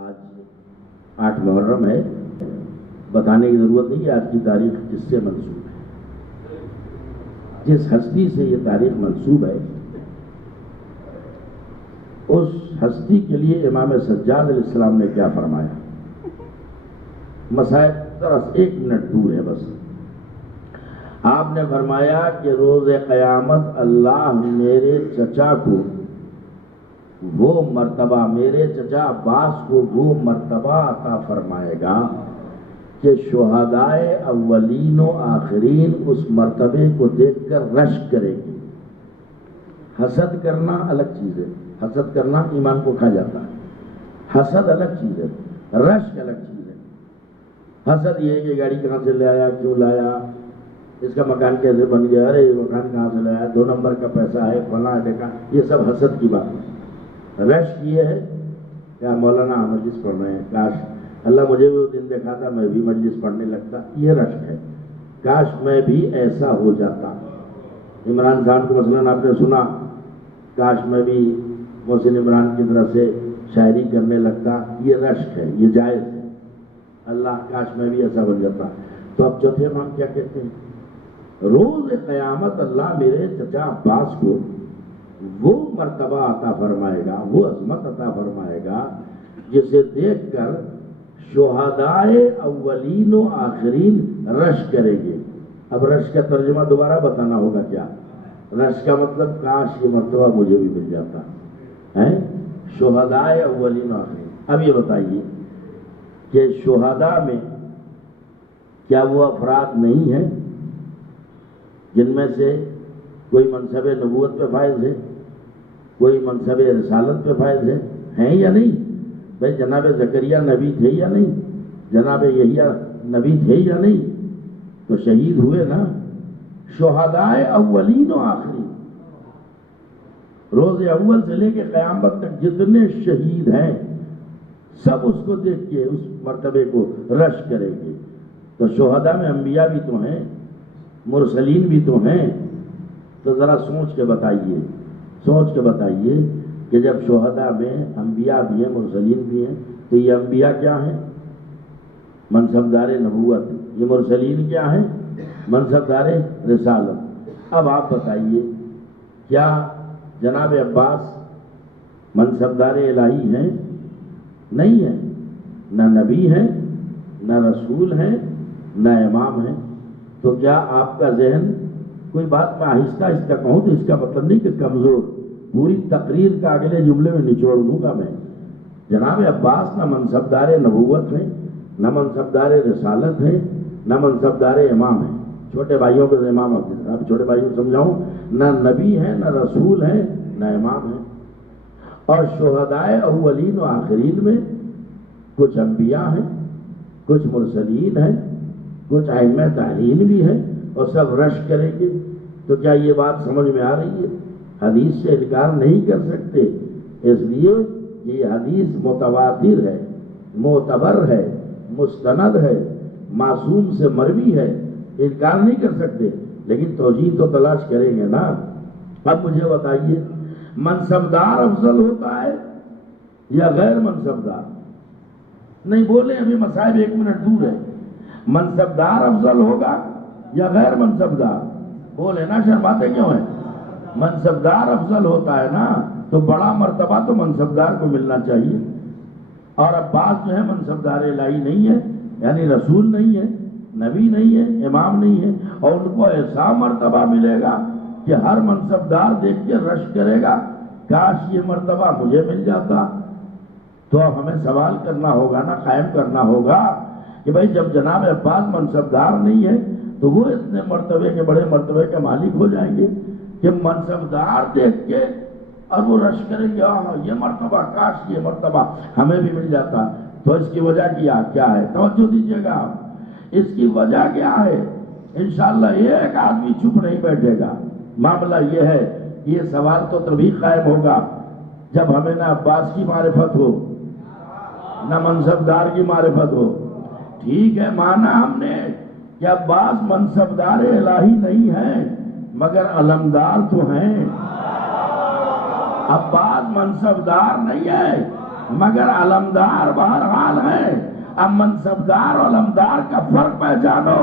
آج 8 محرم ہے. بتانے کی ضرورت نہیں کہ آج کی تاریخ کس سے منسوب ہے. جس ہستی سے یہ تاریخ منسوب ہے اس ہستی کے لیے امام سجاد علیہ السلام نے کیا فرمایا. مسائل ذرا 1 منٹ دور ہے بس. آپ نے فرمایا کہ روز قیامت اللہ میرے چچا کو وہ مرتبہ، میرے چچا عباس کو وہ مرتبہ عطا فرمائے گا کہ شہدائے اولین و آخرین اس مرتبے کو دیکھ کر رشک کریں گے. حسد کرنا الگ چیز ہے، حسد کرنا ایمان کو کھا جاتا ہے. حسد الگ چیز ہے، رشک الگ چیز ہے. حسد یہ ہے کہ گاڑی کہاں سے لے آیا، کیوں لایا، اس کا مکان کیسے بن گیا، ارے یہ مکان کہاں سے لایا، 2 نمبر کا پیسہ ہے، فلاں دیکھا، یہ سب حسد کی بات ہے. رشک یہ ہے کہ مولانا مجلس پڑھ رہے ہیں، کاش اللہ مجھے بھی وہ دن دیکھا تھا میں بھی مجلس پڑھنے لگتا. یہ رشک ہے، کاش میں بھی ایسا ہو جاتا. عمران خان کو مثلاً آپ نے سنا، کاش میں بھی محسن عمران کی طرف سے شاعری کرنے لگتا. یہ رشک ہے، یہ جائز ہے. اللہ کاش میں بھی ایسا بن جاتا. تو اب چوتھے امام کیا کہتے ہیں، روز قیامت اللہ میرے چچا عباس کو وہ مرتبہ عطا فرمائے گا، وہ عظمت عطا فرمائے گا جسے دیکھ کر شہدائے اولین و آخرین رشک کریں گے. اب رشک کا ترجمہ دوبارہ بتانا ہوگا. کیا رشک کا مطلب؟ کاش یہ مرتبہ مجھے بھی مل جاتا ہے. شہدائے اولین و آخرین. اب یہ بتائیے کہ شہداء میں کیا وہ افراد نہیں ہیں جن میں سے کوئی منصب نبوت پہ فائز ہے، کوئی منصب رسالت پہ فائز ہے؟ ہیں یا نہیں؟ بھائی جناب زکریا نبی تھے یا نہیں؟ جناب یحییٰ نبی تھے یا نہیں؟ تو شہید ہوئے نا. شہدائے اولین و آخرین، روز اول سے لے کے قیامت تک جتنے شہید ہیں سب اس کو دیکھ کے اس مرتبے کو رشک کریں گے. تو شہداء میں انبیاء بھی تو ہیں، مرسلین بھی تو ہیں. تو ذرا سوچ کے بتائیے کہ جب شہداء میں انبیاء بھی ہیں، مرسلین بھی ہیں، تو یہ انبیاء کیا ہیں؟ منصبدار نبوت. یہ مرسلین کیا ہیں؟ منصبدار رسالت. اب آپ بتائیے کیا جناب عباس منصبدار الہی ہیں؟ نہیں ہیں. نہ نبی ہیں، نہ رسول ہیں، نہ امام ہیں. تو کیا آپ کا ذہن، کوئی بات میں آہستہ آہستہ کہوں تو اس کا مطلب نہیں کہ کمزور، پوری تقریر کا اگلے جملے میں نچوڑ دوں گا میں. جناب عباس نہ منصبدار نبوت ہیں، نہ منصبدار رسالت ہیں، نہ منصبدار امام ہیں. چھوٹے بھائیوں کے امام، اب چھوٹے بھائیوں کو سمجھاؤں، نہ نبی ہیں، نہ رسول ہیں، نہ امام ہیں. اور شہدائے اولین و آخرین میں کچھ انبیاء ہیں، کچھ مرسلین ہیں، کچھ ائمہ تعلیم بھی ہیں، اور سب رشک کریں گے. تو کیا یہ بات سمجھ میں آ رہی ہے؟ حدیث سے انکار نہیں کر سکتے، اس لیے یہ حدیث متواتر ہے، معتبر ہے، مستند ہے، معصوم سے مروی ہے. انکار نہیں کر سکتے، لیکن توجیہ تو تلاش کریں گے نا. اب مجھے بتائیے، منصبدار افضل ہوتا ہے یا غیر منصبدار؟ نہیں بولے، ابھی مسائل 1 منٹ دور ہے. منصبدار افضل ہوگا یا غیر منصبدار؟ بولے نا، شرماتے کیوں ہیں؟ منصبدار افضل ہوتا ہے نا. تو بڑا مرتبہ تو منصبدار کو ملنا چاہیے. اور عباس جو ہے منصبدار الہی نہیں ہے، یعنی رسول نہیں ہے، نبی نہیں ہے، امام نہیں ہے، اور ان کو ایسا مرتبہ ملے گا کہ ہر منصبدار دیکھ کے رشک کرے گا، کاش یہ مرتبہ مجھے مل جاتا. تو اب ہمیں سوال کرنا ہوگا نا، قائم کرنا ہوگا کہ بھائی جب جناب عباس منصبدار نہیں ہے تو وہ اتنے مرتبے کے، بڑے مرتبے کے مالک ہو جائیں گے کہ منصبدار دیکھ کے اور وہ رشک کریں گے، یہ مرتبہ، کاش یہ مرتبہ ہمیں بھی مل جاتا. تو اس کی وجہ کیا ہے؟ توجہ دیجیے گا آپ. اس کی وجہ کیا ہے؟ انشاءاللہ ایک آدمی چپ نہیں بیٹھے گا. معاملہ یہ ہے، یہ سوال تو تبھی قائم ہوگا جب ہمیں نہ عباس کی معرفت ہو، نہ منصبدار کی معرفت ہو. ٹھیک ہے، مانا ہم نے کہ عباس منصبدار الہی نہیں ہیں مگر علمدار تو ہیں. عباس منصبدار نہیں ہے مگر علمدار بہرحال ہے. اب منصبدار اور علمدار کا فرق پہچانو.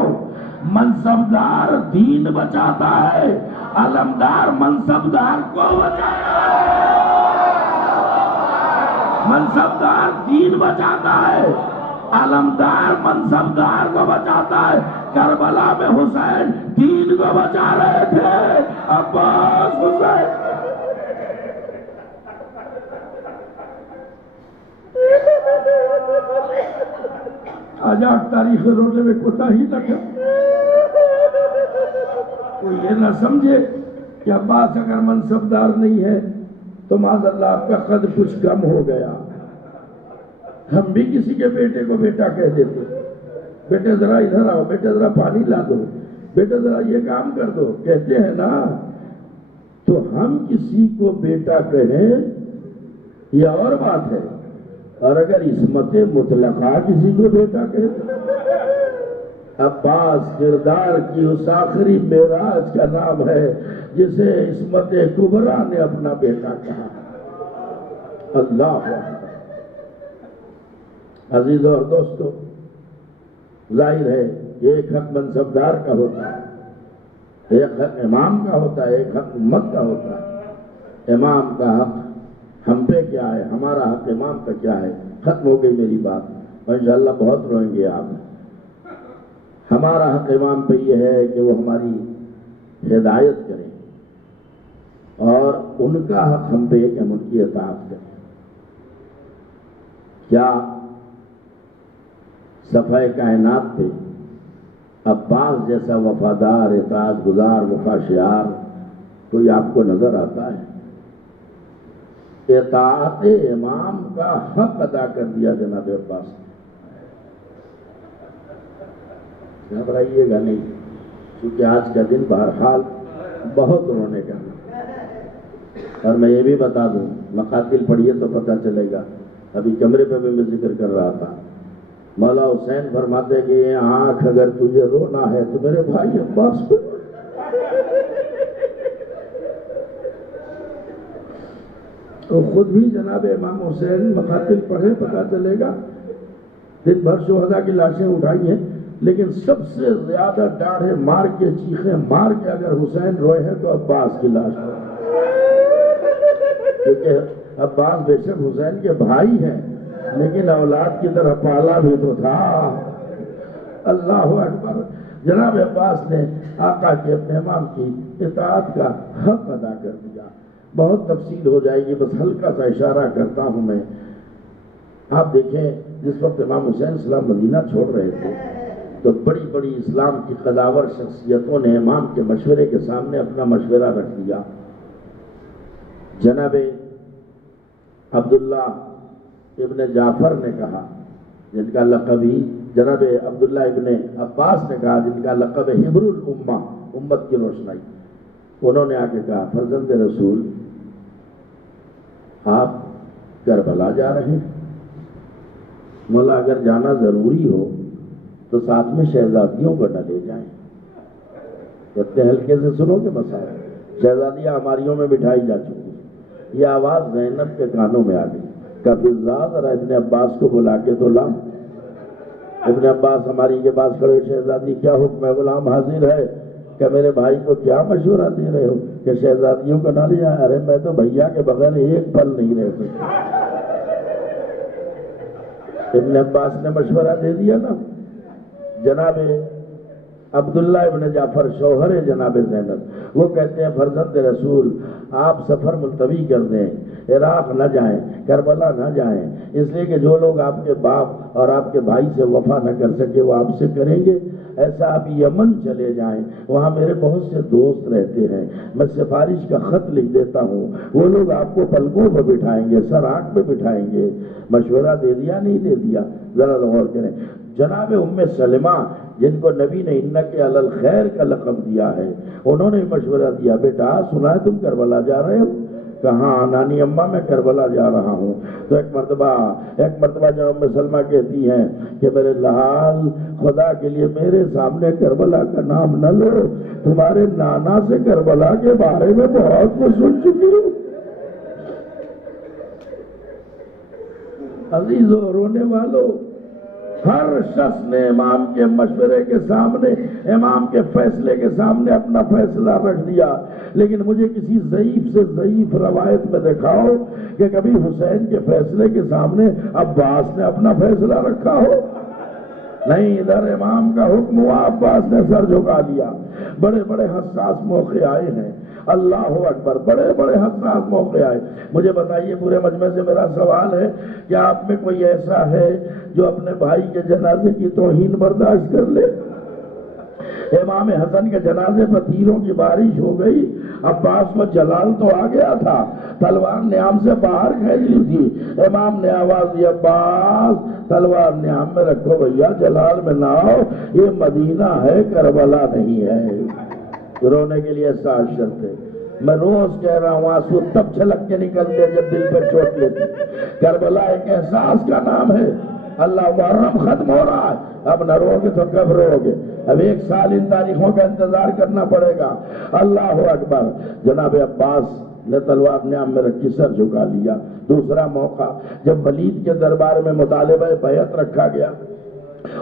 منصبدار دین بچاتا ہے، علمدار منصبدار کو بچاتا ہے. منصبدار دین بچاتا ہے، علمدار منصبدار کو بچاتا ہے. کربلا میں حسین دین کو بچا رہے تھے، عباس حسین. آج تاریخ رونے میں کوتاہی نہ کر. کوئی یہ نہ سمجھے کہ عباس اگر منصبدار نہیں ہے تو معاذ اللہ آپ کا قد کچھ کم ہو گیا. ہم بھی کسی کے بیٹے کو بیٹا کہہ دیتے، بیٹے ذرا ادھر آؤ، بیٹے ذرا پانی لا دو، بیٹے ذرا یہ کام کر دو، کہتے ہیں نا. تو ہم کسی کو بیٹا کہیں یہ اور بات ہے، اور اگر عصمت مطلقہ کسی کو بیٹا کہے. عباس کردار کی اس آخری معراج کا نام ہے جسے عصمت کبریٰ نے اپنا بیٹا کہا. اللہ عزیزوں اور دوستوں، ظاہر ہے کہ ایک حق منصبدار کا ہوتا ہے، ایک حق امام کا ہوتا ہے، ایک حق امت کا ہوتا ہے. امام کا حق ہم پہ کیا ہے، ہمارا حق امام کا کیا ہے. ختم ہو گئی میری بات، اور انشاءاللہ بہت روئیں گے آپ. ہمارا حق امام پہ یہ ہے کہ وہ ہماری ہدایت کریں، اور ان کا حق ہم پہ ہے کہ ہم ان کی اطاعت کریں. کیا صفحہ کائنات پہ عباس جیسا وفادار، اطاعت گزار، وفاشیار کوئی آپ کو نظر آتا ہے؟ اطاعت امام کا حق ادا کر دیا جناب عباس نے. گھبرائیے گا نہیں، کیونکہ آج کا دن بہرحال بہت رونے کا ہے. اور میں یہ بھی بتا دوں، مقاتل پڑھیے تو پتہ چلے گا. ابھی کمرے پہ بھی میں ذکر کر رہا تھا، مولا حسین فرماتے کہ یہ آنکھ اگر تجھے رونا ہے تو میرے بھائی عباس کو. تو خود بھی جناب امام حسین مقاتل پڑھے، پتہ چلے گا. دن بھر شہداء کی لاشیں اٹھائی ہیں، لیکن سب سے زیادہ ڈاڑھے مار کے، چیخیں مار کے اگر حسین روئے ہیں تو عباس کی لاش ہے. کیونکہ عباس بے شک حسین کے بھائی ہیں، لیکن اولاد کی طرح پالا بھی تو تھا. اللہ اکبر. جناب عباس نے آقا کے اپنے امام کی اطاعت کا حق ادا کر دیا. بہت تفصیل ہو جائے گی، بس ہلکا سا اشارہ کرتا ہوں میں. آپ دیکھیں جس وقت امام حسین السلام مدینہ چھوڑ رہے تھے تو بڑی بڑی اسلام کی قداور شخصیتوں نے امام کے مشورے کے سامنے اپنا مشورہ رکھ دیا. جناب عبداللہ ابن جعفر نے کہا، جن کا لقب ہی جناب عبداللہ ابن عباس نے کہا، جن کا لقب ہے حبر الامہ، امت کی روشنائی. انہوں نے آ کے کہا، فرزند رسول آپ کربلا جا رہے ہیں، مولا اگر جانا ضروری ہو تو ساتھ میں شہزادیوں کو نہ لے جائیں. اتنے ہلکے سے سنو کہ مسائل. شہزادیاں ہماریوں میں بٹھائی جا چکی. یہ آواز زینب کے کانوں میں آ گئی. کفزاد اور ابن عباس کو بلا کے تو لا. ابن عباس ہماری کے پاس کھڑے، شہزادی کیا حکم ہے؟ غلام حاضر ہے. کہ میرے بھائی کو کیا مشورہ دے رہے ہو کہ شہزادیوں کو نہ لے جائیں؟ ارے میں تو بھیا کے بغیر ایک پل نہیں رہ سکتا. ابن عباس نے مشورہ دے دیا نا. جناب عبداللہ ابن جعفر شوہر جناب زینب، وہ کہتے ہیں فرزند رسول آپ سفر ملتوی کر دیں، عراق نہ جائیں، کربلا نہ جائیں، اس لیے کہ جو لوگ آپ کے باپ اور آپ کے بھائی سے وفا نہ کر سکے وہ آپ سے کریں گے. ایسا آپ یمن چلے جائیں، وہاں میرے بہت سے دوست رہتے ہیں، میں سفارش کا خط لکھ دیتا ہوں، وہ لوگ آپ کو پلکوں پہ بٹھائیں گے، سر آنکھ پہ بٹھائیں گے. مشورہ دے دیا نہیں دے دیا؟ ذرا غور کریں. جناب ام سلمہ جن کو نبی نے انک علی الخیر کا لقب دیا ہے، انہوں نے مشورہ دیا، بیٹا سنا ہے تم کربلا جا رہے ہو؟ کہاں نانی اماں میں کربلا جا رہا ہوں. تو ایک مرتبہ جب ام سلمہ کہتی ہیں کہ میرے لال خدا کے لیے میرے سامنے کربلا کا نام نہ لو، تمہارے نانا سے کربلا کے بارے میں بہت کچھ سن چکی ہوں. عزیزو رونے والوں، ہر شخص نے امام کے مشورے کے سامنے، امام کے فیصلے کے سامنے اپنا فیصلہ رکھ دیا، لیکن مجھے کسی ضعیف سے ضعیف روایت میں دکھاؤ کہ کبھی حسین کے فیصلے کے سامنے عباس نے اپنا فیصلہ رکھا ہو۔ نہیں، ادھر امام کا حکم ہوا، عباس نے سر جھکا لیا۔ بڑے بڑے حساس موقع آئے ہیں، اللہ اکبر، بڑے بڑے حساس موقع آئے۔ مجھے بتائیے، پورے مجمع سے میرا سوال ہے کہ آپ میں کوئی ایسا ہے جو اپنے بھائی کے جنازے کی توہین برداشت کر لے؟ امام حسن کے جنازے پر تیروں کی بارش ہو گئی، عباس کو جلال تو آ گیا تھا، تلوار نیام سے باہر کھینچ لی تھی۔ امام نے آواز دی، عباس تلوار نیام میں رکھو بھیا، جلال میں نہ آؤ، یہ مدینہ ہے، کربلا نہیں ہے۔ رونے کے لیے ساز شرط ہے۔ میں روز کہہ رہا ہوں، آنسو تب چھلک کے نکلتے جب دل پر چوٹ لیتی۔ کربلا ایک احساس کا نام ہے۔ اللہ، محرم ختم ہو رہا ہے، اب نہ رو گے تو کب رو گے؟ اب 1 سال ان تاریخوں کا انتظار کرنا پڑے گا۔ اللہ اکبر۔ جناب عباس نے تلوار نیام میں رکھی، سر جھکا لیا۔ دوسرا موقع جب ولید کے دربار میں مطالبہ بیعت رکھا گیا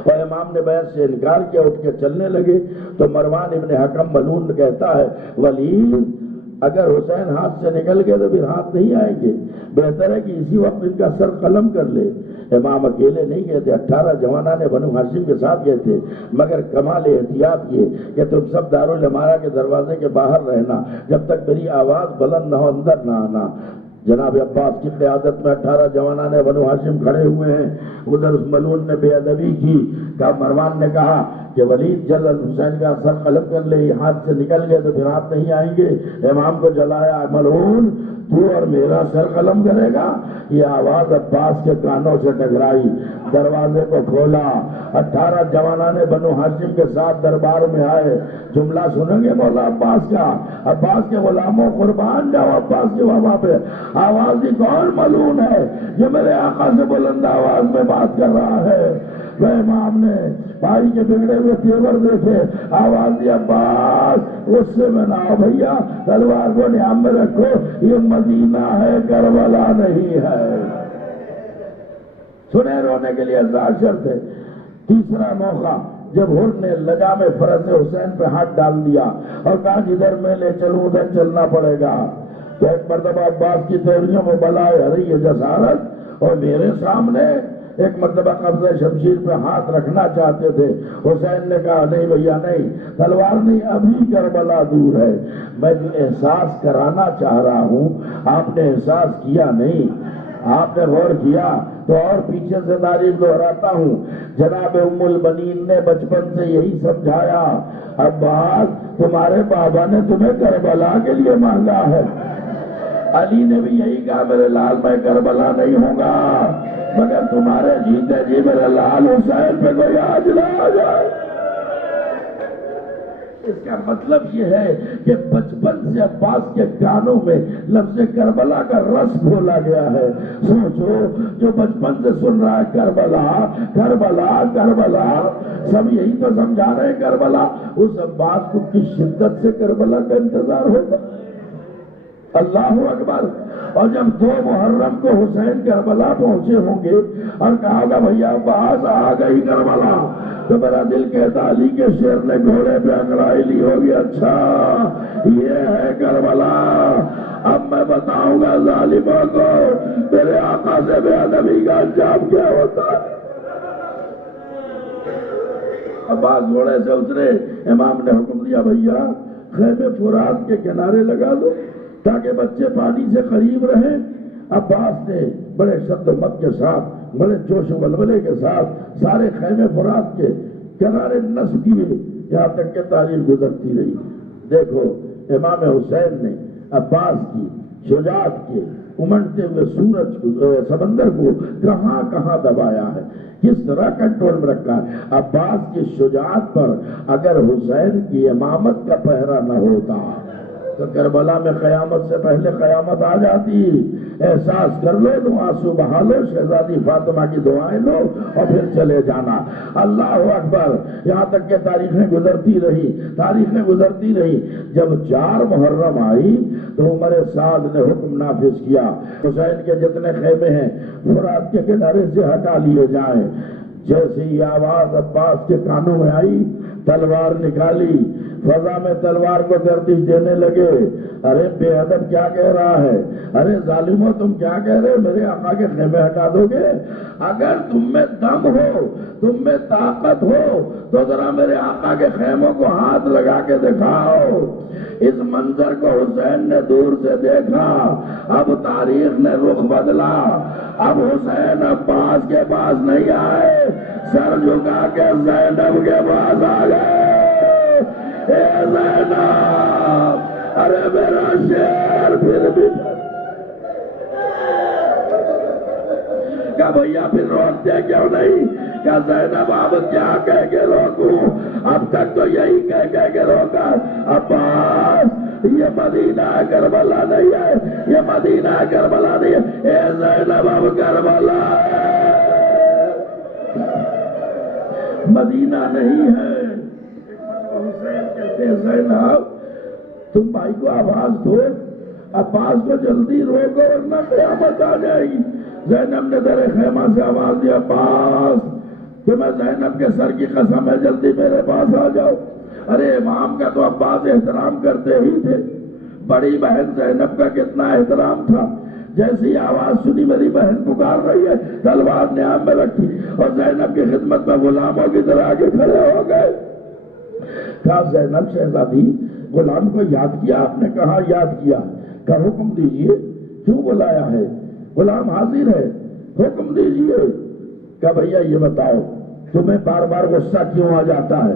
اور امام نے بیعت سے انکار کیا، اٹھ کے چلنے لگے تو مروان ابن حکم ملعون کہتا ہے، ولید اگر حسین ہاتھ سے نکل گئے تو پھر ہاتھ نہیں آئیں گے، بہتر ہے کہ اسی وقت ان کا سر قلم کر لے۔ امام اکیلے نہیں گئے تھے، 18 جوانان بنو ہاشم کے ساتھ گئے تھے، مگر کمال احتیاط یہ کہ تم سب دارالامارہ کے دروازے کے باہر رہنا، جب تک میری آواز بلند نہ ہو اندر نہ آنا۔ جناب عباس کی قیادت میں 18 جوانان بنو ہاشم کھڑے ہوئے ہیں۔ ادھر اس ملعون نے بے ادبی کی، مروان نے کہا کہ ولید جلد حسین کا سر قلم کر لے، ہاتھ سے نکل گئے تو پھر ہاتھ نہیں آئیں گے۔ امام کو جلایا، ملعون تو اور میرا سر قلم کرے گا؟ یہ آواز عباس کے کانوں سے ٹکرائی، دروازے کو کھولا، 18 جوانان بنو ہاشم کے ساتھ دربار میں آئے۔ جملہ سنیں گے مولا عباس کا، عباس کے غلاموں قربان جاؤ عباس کے وبا پہ۔ آواز دی، کون ملعون ہے جو میرے آقا سے بلند آواز میں بات کر رہا ہے؟ وہ امام نے بھائی کے بگڑے ہوئے تیور دیکھے، آواز دی، عباس غصے میں نہ ہو بھیا، تلوار کو نیام میں رکھو، یہ مدینہ ہے، کربلا نہیں ہے۔ سنے، رونے کے لیے ذات شرط ہے۔ تیسرا موقع جب حر نے لجام فرس حسین پہ ہاتھ ڈال دیا اور کہا جدھر میں لے چلوں ادھر چلنا پڑے گا، تو ایک مرتبہ عباس کی تیوریوں میں بلائے ارے یہ جسارت، اور میرے سامنے ایک مرتبہ قبضہ شمشیر پہ ہاتھ رکھنا چاہتے تھے۔ حسین نے کہا نہیں بھیا نہیں، تلوار نہیں، ابھی کربلا دور ہے۔ میں جو احساس کرانا چاہ رہا ہوں آپ نے احساس کیا نہیں، آپ نے غور کیا تو اور پیچھے سے تاریخ دہراتا ہوں۔ جناب ام البنین نے بچپن سے یہی سمجھایا، عباس تمہارے بابا نے تمہیں کربلا کے لیے مانگا ہے۔ علی نے بھی یہی کہا، میرے لال میں کربلا نہیں ہوں گا مگر تمہارے جیتے جی میرے لال حسین پہ کوئی آج نہ آ جائے۔ اس کا مطلب یہ ہے کہ بچپن سے عباس کے کانوں میں لفظ کربلا کا رس گھولا گیا ہے۔ سوچو، جو بچپن سے سن رہا ہے کربلا کربلا کربلا، سب یہی تو سمجھا رہے ہیں کربلا، اس عباس کو کس شدت سے کربلا کا انتظار ہوگا۔ اللہ اکبر۔ اور جب 2 محرم کو حسین کربلا پہنچے ہوں گے اور کہا ہوگا بھیا عباس آ گئی کربلا، تو میرا دل کہتا علی کے شیر نے گھوڑے پہ انگڑائی لی ہوگی، اچھا یہ ہے کربلا۔ اب میں بتاؤں گا ظالموں کو میرے آقا سے بے ادبی کا انجام کیا ہوتا ہے۔ عباس گھوڑے سے اترے، امام نے حکم دیا بھیا خیمے فرات کے کنارے لگا دو تاکہ بچے پانی سے قریب رہیں۔ عباس نے بڑے شد و مت کے ساتھ، بڑے جوش و ولولے کے ساتھ سارے خیمے فرات کے کنارے نصب کیے، یہاں تک کہ تاریخ گزرتی رہی۔ دیکھو امام حسین نے عباس کی شجاعت کے امنڈتے ہوئے سورج سمندر کو کہاں کہاں دبایا ہے، کس طرح کنٹرول میں رکھا ہے۔ عباس کی شجاعت پر اگر حسین کی امامت کا پہرا نہ ہوتا تو کربلا میں قیامت سے پہلے قیامت آ جاتی. احساس کر لو تو آنسو بہا لو, شہزادی فاطمہ کی دعائیں لو اور پھر چلے جانا. اللہ اکبر. یہاں تک کہ تاریخیں گزرتی رہی. جب 4 محرم آئی تو عمر سعد نے حکم نافذ کیا, حسین کے جتنے خیمے ہیں فرات کے کنارے سے ہٹا لیے جائیں. جیسے ہی آواز عباس کے کانوں میں آئی, تلوار نکالی, فضا میں تلوار کو گردش دینے لگے. ارے بے ادب کیا کہہ رہا ہے, ارے ظالمو تم کیا کہہ رہے ہو, میرے آقا کے خیمے ہٹا دو گے؟ اگر تم میں دم ہو, تم میں طاقت ہو تو ذرا میرے آقا کے خیموں کو ہاتھ لگا کے دکھاؤ. اس منظر کو حسین نے دور سے دیکھا. اب تاریخ نے رخ بدلا. اب حسین عباس کے پاس نہیں آئے, سر جھکا کے زینب کے پاس آ گئے. اے زینب, ارے میرا شیر پھر بھی کہ بھیا پھر روکتے کیوں نہیں؟ کہ زینب اب کیا کہہ کے روکوں, اب تک تو یہی کہہ کے روکا. عباس یہ مدینہ کربلا نہیں ہے, یہ مدینہ کربلا نہیں ہے. اے زینب اب کربلا ہے, مدینہ نہیں ہے. حسین کہتے ہیں زینب تم بھائی کو آواز دو, عباس کو جلدی روکو ورنہ قیامت آ جائے گی. زینب نے در خیمہ سے آواز دی, عباس تمہیں زینب کے سر کی قسم ہے جلدی میرے پاس آ جاؤ. ارے امام کا تو عباس احترام کرتے ہی تھے, بڑی بہن زینب کا کتنا احترام تھا. جیسی آواز سنی میری بہن پکار رہی ہے, تلوار نیام میں رکھی اور زینب کی خدمت میں غلاموں کی طرح آگے کھڑے ہو گئے. کہا زینب شہزادی غلام کو یاد کیا آپ نے؟ کہا یاد کیا. کہ حکم دیجئے, کیوں بلایا ہے؟ غلام حاضر ہے, حکم دیجئے. کہ بھیا یہ بتاؤ تمہیں بار بار غصہ کیوں آ جاتا ہے,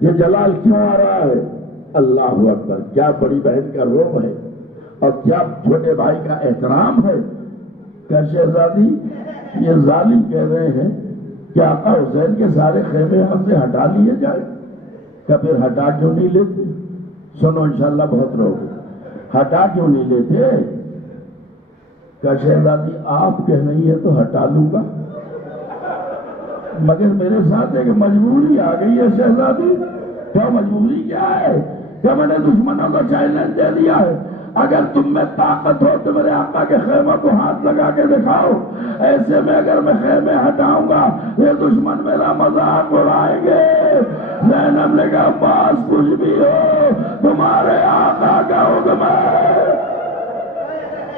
یہ جلال کیوں آ رہا ہے؟ اللہ اکبر, کیا بڑی بہن کا روب ہے اور کیا چھوٹے بھائی کا احترام ہے. کہ شہزادی یہ ظالم کہہ رہے ہیں کہ آقا حسین کے سارے خیمے یہاں سے ہٹا لیے جائے. کہ پھر ہٹا کیوں نہیں لیتے؟ سنو انشاءاللہ بہت رہو. ہٹا کیوں نہیں لیتے؟ کہ شہزادی آپ کہہ رہی ہے تو ہٹا لوں گا, مگر میرے ساتھ ایک مجبوری آ گئی ہے شہزادی. کیا مجبوری کیا ہے؟ کہ میں نے دشمنوں کو چیلنج دے دیا ہے, اگر تم میں طاقت ہو تو میرے آقا کے خیموں کو ہاتھ لگا کے دکھاؤ. ایسے میں اگر میں خیمے ہٹاؤں گا یہ دشمن میرا مذاق اڑائیں گے. زینب نے کہا عباس کچھ بھی ہو تمہارے آقا کا حکم ہے.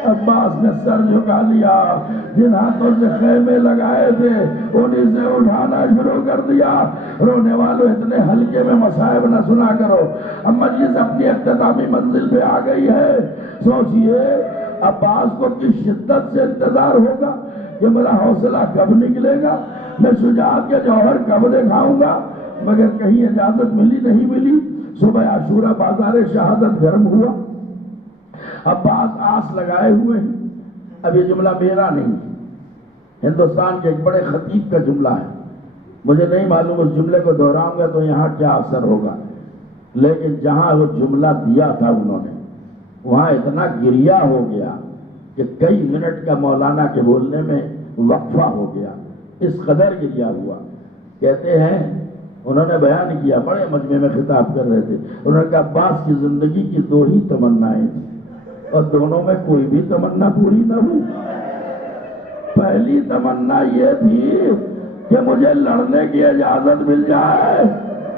عباس نے سر جھکا لیا, جن ہاتھوں سے خیمے لگائے تھے انہیں سے اٹھانا شروع کر دیا. رونے والوں اتنے ہلکے میں مصائب نہ سنا کرو, اب مجلس اپنی اختتامی منزل پہ آ گئی ہے. سوچئے عباس کو کس شدت سے انتظار ہوگا کہ میرا حوصلہ کب نکلے گا, میں شجاعت کے جوہر کب دکھاؤں گا. مگر کہیں اجازت ملی نہیں ملی. صبح عاشورہ بازار شہادت گرم ہوا. عباس آس لگائے ہوئے ہیں. اب یہ جملہ میرا نہیں, ہندوستان کے ایک بڑے خطیب کا جملہ ہے. مجھے نہیں معلوم اس جملے کو دہراؤں گا تو یہاں کیا اثر ہوگا, لیکن جہاں وہ جملہ دیا تھا انہوں نے وہاں اتنا گریہ ہو گیا کہ کئی منٹ کا مولانا کے بولنے میں وقفہ ہو گیا. اس قدر گریہ ہوا. کہتے ہیں انہوں نے بیان کیا, بڑے مجمع میں خطاب کر رہے تھے. انہوں نے کہا عباس کی زندگی کی 2 ہی تمنائیں تھیں اور دونوں میں کوئی بھی تمنا پوری نہ ہوئی. پہلی تمنا یہ تھی کہ مجھے لڑنے کی اجازت مل جائے.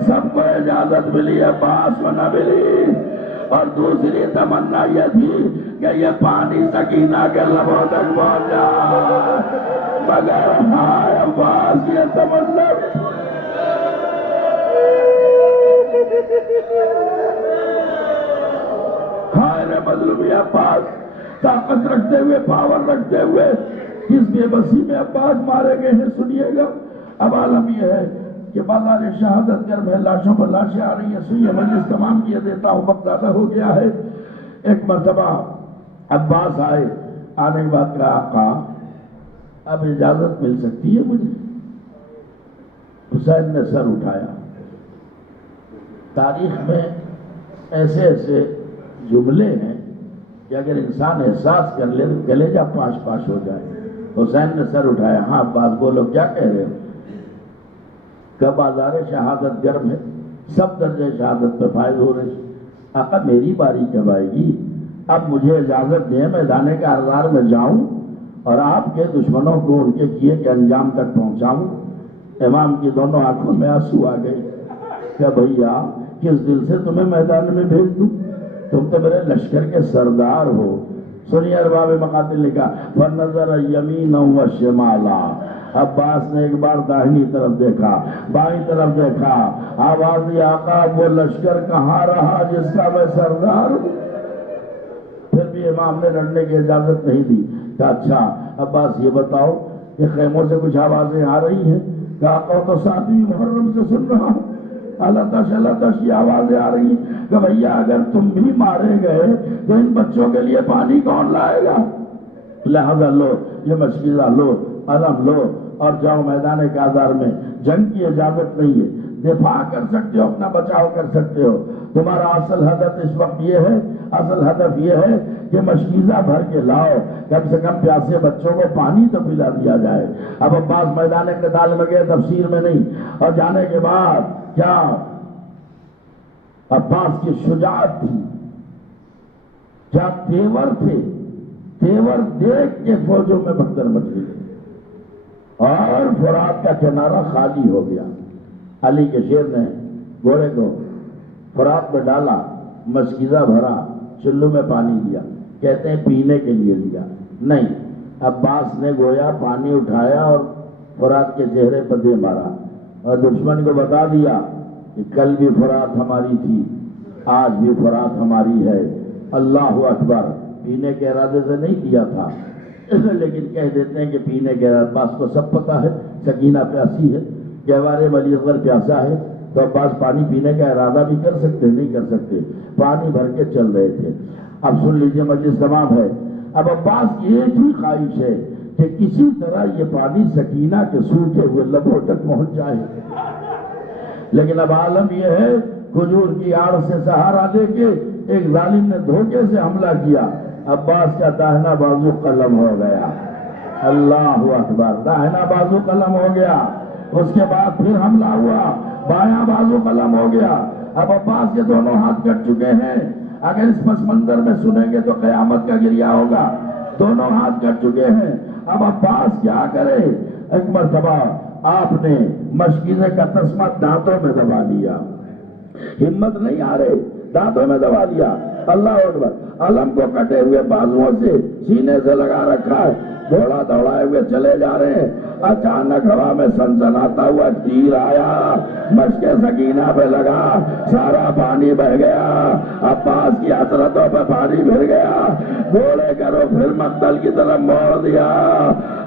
سب کو اجازت ملی, عباس کو نہ ملی. اور دوسری تمنا یہ تھی کہ یہ پانی سکینہ کے لبوں تک پہنچ جائے. مگر ہائے عباس یہ تمنا ہائے مظلومی عباس, طاقت رکھتے ہوئے, پاور رکھتے ہوئے کس بے بسی میں عباس مارے گئے ہیں. سنیے گا. اب عالم یہ ہے کہ بازار شہادت گرم ہے, لاشوں پر لاشیں آ رہی ہیں. سنیے, مجلس تمام کیے دیتا ہوں, وقت زیادہ ہو گیا ہے. ایک مرتبہ عباس آئے, آنے کے بعد کہا آقا اب اجازت مل سکتی ہے مجھے؟ حسین نے سر اٹھایا. تاریخ میں ایسے ایسے جملے ہیں کہ اگر انسان احساس کر لے تو کلیجہ پاش پاش ہو جائے۔ حسین نے سر اٹھایا، ہاں بات بولو، کیا کہہ رہے ہو؟ کہ بازار شہادت گرم ہے، سب درجہ شہادت پہ فائز ہو رہے ہیں۔ آقا میری باری کب آئے گی؟ اب مجھے اجازت دیں میدان کارزار میں جاؤں اور آپ کے دشمنوں کو ان کے کیے کے انجام تک پہنچاؤں۔ امام کی دونوں آنکھوں میں آنسو آ گئے کہ بھیا کس دل سے تمہیں میدان میں بھیج دوں؟ تم تو میرے لشکر کے سردار ہو۔ سنیے ارباب مقاتل نے کہا فنظر یمینا و شمالا، عباس نے ایک بار داہنی طرف دیکھا، بائیں طرف دیکھا، آواز دی آقا وہ لشکر کہاں رہا جس کا میں سردار ہوں؟ پھر بھی امام نے لڑنے کی اجازت نہیں دی۔ کہا اچھا عباس یہ بتاؤ کہ خیموں سے کچھ آوازیں آ رہی ہیں؟ کہا آقا تو 7ویں محرم سے سن رہا ہوں، اللہ تش کی آوازیں آ رہی ہیں۔ کہ بھیا اگر تم بھی مارے گئے تو ان بچوں کے لیے پانی کون لائے گا؟ لہذا لو یہ مشکلہ لو، علم لو اور جاؤ میدان کارزار میں۔ جنگ کی اجازت نہیں ہے، دفاع کر سکتے ہو، اپنا بچاؤ کر سکتے ہو۔ تمہارا اصل ہدف اس وقت یہ ہے، اصل ہدف یہ ہے کہ مشکیزہ بھر کے لاؤ، کم سے کم پیاسے بچوں کو پانی تو پلا دیا جائے۔ اب عباس میدان قتال میں گئے، تفسیر میں نہیں، اور جانے کے بعد کیا عباس کی شجاعت تھی، کیا تیور تھے، تیور دیکھ کے فوجوں میں بھگدڑ مچ گئی اور فرات کا کنارہ خالی ہو گیا۔ علی کے شیر نے گھوڑے کو فرات میں ڈالا، مشکیزہ بھرا، چلو میں پانی دیا، کہتے ہیں پینے کے لیے لیا نہیں، عباس نے گویا پانی اٹھایا اور فرات کے چہرے پر دے مارا اور دشمن کو بتا دیا کہ کل بھی فرات ہماری تھی، آج بھی فرات ہماری ہے۔ اللہ اکبر، پینے کے ارادے سے نہیں دیا تھا لیکن کہہ دیتے ہیں کہ پینے کے ارادے، عباس کو سب پتا ہے سکینہ پیاسی ہے، جوہر ولی اصغر پیاسا ہے، تو عباس پانی پینے کا ارادہ بھی کر سکتے نہیں کر سکتے، پانی بھر کے چل رہے تھے۔ اب سن لیجئے مجلس تمام ہے، اب عباس کی ایک ہی خواہش ہے کہ کسی طرح یہ پانی سکینہ کے سوکھے ہوئے لبوں تک پہنچ جائے، لیکن اب عالم یہ ہے کھجور کی آڑ سے سہارا دے کے ایک ظالم نے دھوکے سے حملہ کیا، عباس کا داہنا بازو قلم ہو گیا۔ اللہ اکبر، داہنا بازو قلم ہو گیا۔ اس کے بعد پھر حملہ ہوا، بایاں بازو قلم ہو گیا۔ اب عباس کے دونوں ہاتھ کٹ چکے ہیں، اگر اس پس منظر میں سنیں گے تو قیامت کا گریہ ہوگا، دونوں ہاتھ کٹ چکے ہیں۔ اب عباس کیا کرے؟ ایک مرتبہ آپ نے مشکیزے کا تسمہ دانتوں میں دبا لیا، ہمت نہیں آ رہے، دانتوں میں دبا لیا۔ اللہ اکبر، علم کو کٹے ہوئے بازوؤں سے سینے سے لگا رکھا ہے، گھوڑا دوڑائے ہوئے چلے جا رہے ہیں۔ اچانک ہوا میں سنسناتا ہوا تیر آیا، مشک سکینہ پہ لگا، سارا پانی بہ گیا، عباس کی حسرتوں پہ پانی بھر گیا۔ گھوڑے کرو پھر مقتل کی طرف موڑ دیا،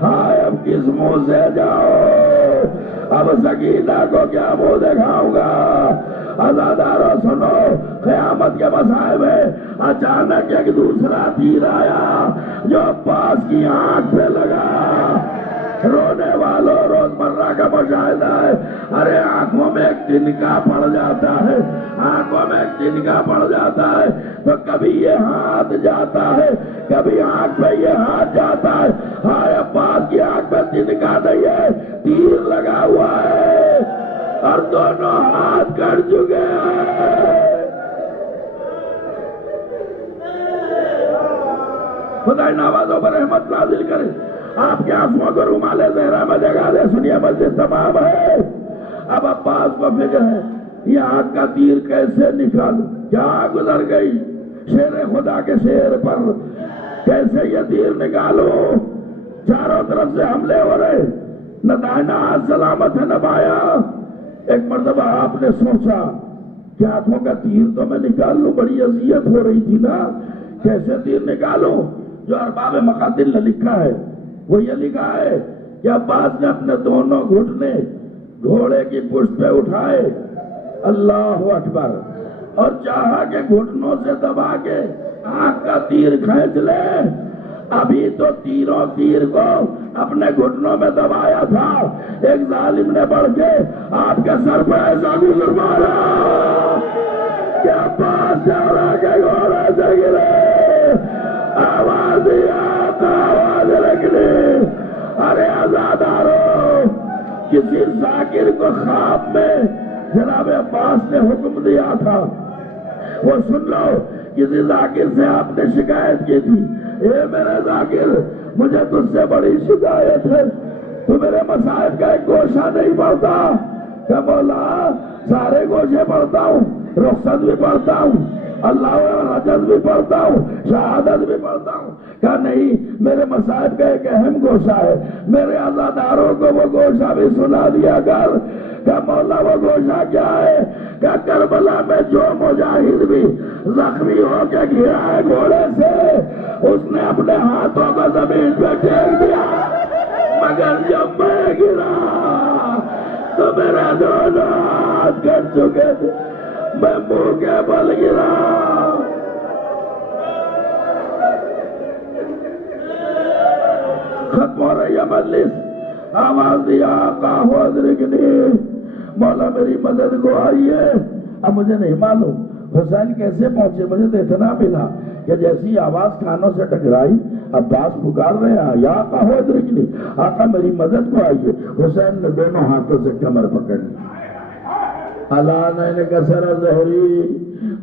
ہائے اب کس منہ سے جاؤ، اب سکینہ کو کیا منہ دکھاؤں گا؟ عزادارو سنو، قیامت کے مسائب میں اچانک ایک دوسرا تیر آیا جو عباس کی آنکھ پہ لگا۔ رونے والوں روزمرہ کا مشاہدہ ہے، ارے آنکھوں میں ایک تنکا پڑ جاتا ہے، آنکھوں میں ایک تنکا پڑ جاتا ہے تو کبھی یہ ہاتھ جاتا ہے، کبھی آنکھ پہ یہ ہاتھ جاتا ہے۔ ہائے عباس کی آنکھ پہ تنکا نہیں ہے، تیر لگا ہوا ہے اور دونوں ہاتھ کٹ چکے ہیں۔ خدا ان آوازوں پر رحمت نازل کرے، آپ کے آنسوؤں کو رومال زہرا میں جگہ دے۔ سنیے مسجد تمام ہے، اب عباس کو فکر ہے یہ آنکھ کا تیر کیسے نکالوں، کیا گزر گئی شیر خدا کے شیر پر، کیسے یہ تیر نکالوں؟ چاروں طرف سے حملے ہو رہے، نہ دائنا ہاتھ سلامت ہے نہ بایاں۔ ایک مرتبہ آپ نے سوچا کہ آنکھوں کا تیر تو میں نکال لوں، بڑی اذیت ہو رہی تھی نا، کیسے تیر نکالوں؟ جو ارباب مقاتل نے لکھا ہے وہ یہ لکھا ہے کہ عباس نے اپنے دونوں گھٹنے گھوڑے کی پشت پہ اٹھائے، اللہ اکبر، اور چاہا کہ گھٹنوں سے دبا کے آنکھ کا تیر کھینچ لے۔ ابھی تو تیر کو اپنے گھٹنوں میں دبایا تھا، ایک ظالم نے بڑھ کے آپ کے سر پہ ایسا گزر مارا، کہ عباس نے اڑا کے گھوڑے سے گرے، آواز دیا آواز رکھنے، ارے آزادارو، کسی ذاکر کو خواب میں جناب عباس نے حکم دیا تھا، وہ سن لو، کسی ذاکر سے آپ نے شکایت کی تھی، اے میرے ذاکر مجھے تجھ سے بڑی شکایت ہے، تو میرے مصائب کا ایک گوشہ نہیں پڑتا، کہ مولا سارے گوشے پڑھتا ہوں، رخصت بھی پڑھتا ہوں، اللہ رجز بھی پڑھتا ہوں، شہادت بھی پڑھتا ہوں، کہا نہیں، میرے مصائب کا ایک اہم گوشہ ہے، میرے عزاداروں کو وہ گوشہ بھی سنا دیا کر، کہ مولا وہ گوشہ کیا ہے، کہ کربلا میں جو مجاہد بھی زخمی ہو کے گرا ہے گھوڑے سے، اس نے اپنے ہاتھوں کو زمین پہ ٹیک دیا، مگر جب میں گرا تو میرا دونوں ہاتھ کٹ چکے تھے، میں منہ کے بل گرا۔ ختم ہو رہی ہے مجلس، آواز دیا آقا ہو ادرکنی، مولا میری مدد کو آئیے۔ اب مجھے نہیں معلوم حسین کیسے پہنچے، مجھے تو اتنا ملا کہ جیسی آواز کانوں سے ٹکرائی، عباس پکار رہے ہیں یا آقا ہو ادرکنی، آقا میری مدد کو آئیے۔ حسین نے دونوں ہاتھوں سے کمر پکڑ لی، علانین کسر زہری،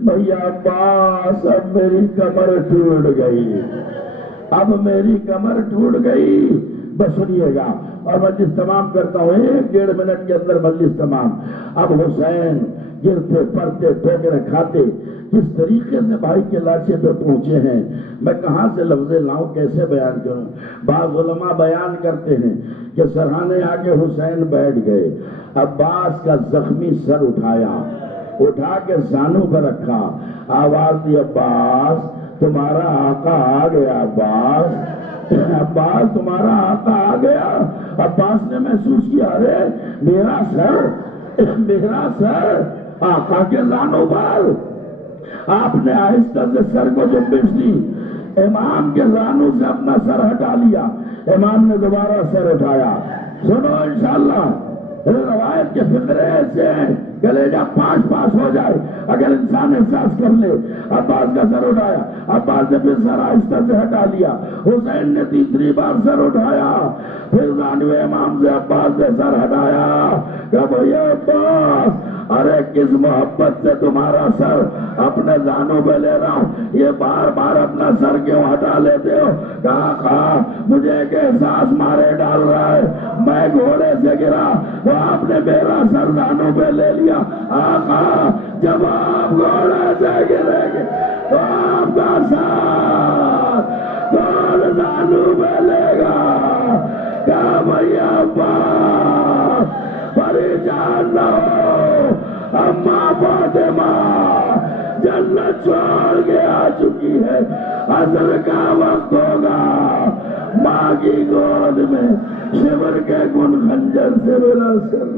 بھیا عباس اب میری کمر ٹوٹ گئی، اب میری کمر ٹوٹ گئی۔ بس سنیے گا اور مجلس تمام کرتا ہوں، 1.5 منٹ کے اندر مجلس تمام۔ اب حسین گرتے پڑتے ٹھوکریں کھاتے کس طریقے سے بھائی کے لاشے پہ پہنچے ہیں، میں کہاں سے لفظ لاؤں، کیسے بیان کروں۔ بعض علماء بیان کرتے ہیں کہ سرہانے آگے حسین بیٹھ گئے، عباس کا زخمی سر اٹھا کے زانوں پر رکھا، آواز دی عباس تمہارا آقا آ گیا، عباس تمہارا آقا آ گیا۔ عباس نے محسوس کیا، ارے میرا سر آقا کے زانوں پر۔ آپ نے آہستہ سے سر کو جنبش دی، امام کے زانوں سے اپنا سر ہٹا لیا، امام نے دوبارہ سر اٹھایا۔ سنو انشاءاللہ روایت کے فقرے ایسے ہیں، کلیجہ پاس ہو جائے اگر انسان احساس کر لے۔ عباس کا سر اٹھایا، عباس نے پھر سر آہستہ سے ہٹا لیا، حسین نے تیسری بار سر اٹھایا، پھر زانوے امام سے عباس نے سر ہٹایا کہ بھیا عباس، ارے کس محبت سے تمہارا سر اپنے زانوں پہ لے رہا ہوں، یہ بار بار اپنا سر کیوں ہٹا لیتے ہو؟ کہا مجھے ایک احساس مارے ڈال رہا ہے، میں گھوڑے سے گرا تو آپ نے میرا سر زانوں پہ لے لیا۔ آقا جب آپ گھوڑے سے گریں گے تو آپ کا سر کون زانوں پہ لے گا؟ کہا بھیا عباس پریشان نہ ہو، اماں فاطمہ جنت چھوڑ کے آ چکی ہے، عصر کا وقت ہوگا، ماں کی گود میں شبر کے گن خنجر سے میرا سر۔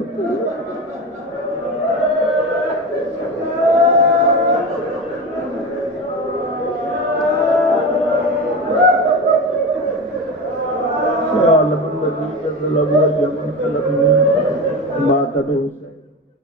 ماتب حسین